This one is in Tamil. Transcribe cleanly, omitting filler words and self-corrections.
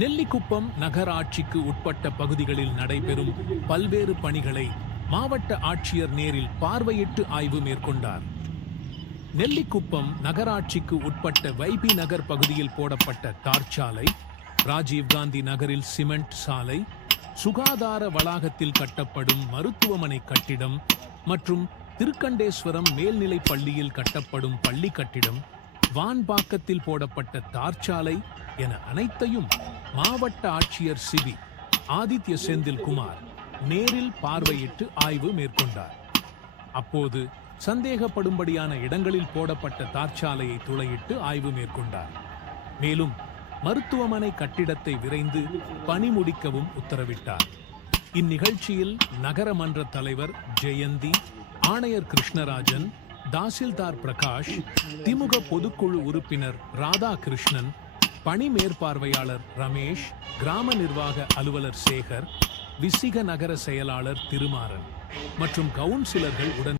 நெல்லிக்குப்பம் நகராட்சிக்கு உட்பட்ட பகுதிகளில் நடைபெறும் பல்வேறு பணிகளை மாவட்ட ஆட்சியர் நேரில் பார்வையிட்டு ஆய்வு மேற்கொண்டார். நெல்லிக்குப்பம் நகராட்சிக்கு உட்பட்ட வைபி நகர் பகுதியில் போடப்பட்ட தார் சாலை, ராஜீவ்காந்தி நகரில் சிமெண்ட் சாலை, சுகாதார வளாகத்தில் கட்டப்படும் மருத்துவமனை கட்டிடம் மற்றும் திருக்கண்டேஸ்வரம் மேல்நிலைப் பள்ளியில் கட்டப்படும் பள்ளி கட்டிடம், வான்பாக்கத்தில் போடப்பட்ட தார்ச்சாலை என அனைத்தையும் மாவட்ட ஆட்சியர் சிபி ஆதித்ய செந்தில்குமார் நேரில் பார்வையிட்டு ஆய்வு மேற்கொண்டார். அப்போது சந்தேகப்படும்படியான இடங்களில் போடப்பட்ட தார்ச்சாலையை துளையிட்டு ஆய்வு மேற்கொண்டார். மேலும் மருத்துவமனை கட்டிடத்தை விரைந்து பணி முடிக்கவும் உத்தரவிட்டார். இந்நிகழ்ச்சியில் நகரமன்ற தலைவர் ஜெயந்தி, ஆணையர் கிருஷ்ணராஜன், தாசில்தார் பிரகாஷ், திமுக பொதுக்குழு உறுப்பினர் ராதாகிருஷ்ணன், பணி மேற்பார்வையாளர் ரமேஷ், கிராம நிர்வாக அலுவலர் சேகர், விசிக நகர செயலாளர் திருமாறன் மற்றும் கவுன்சிலர்கள் உடன்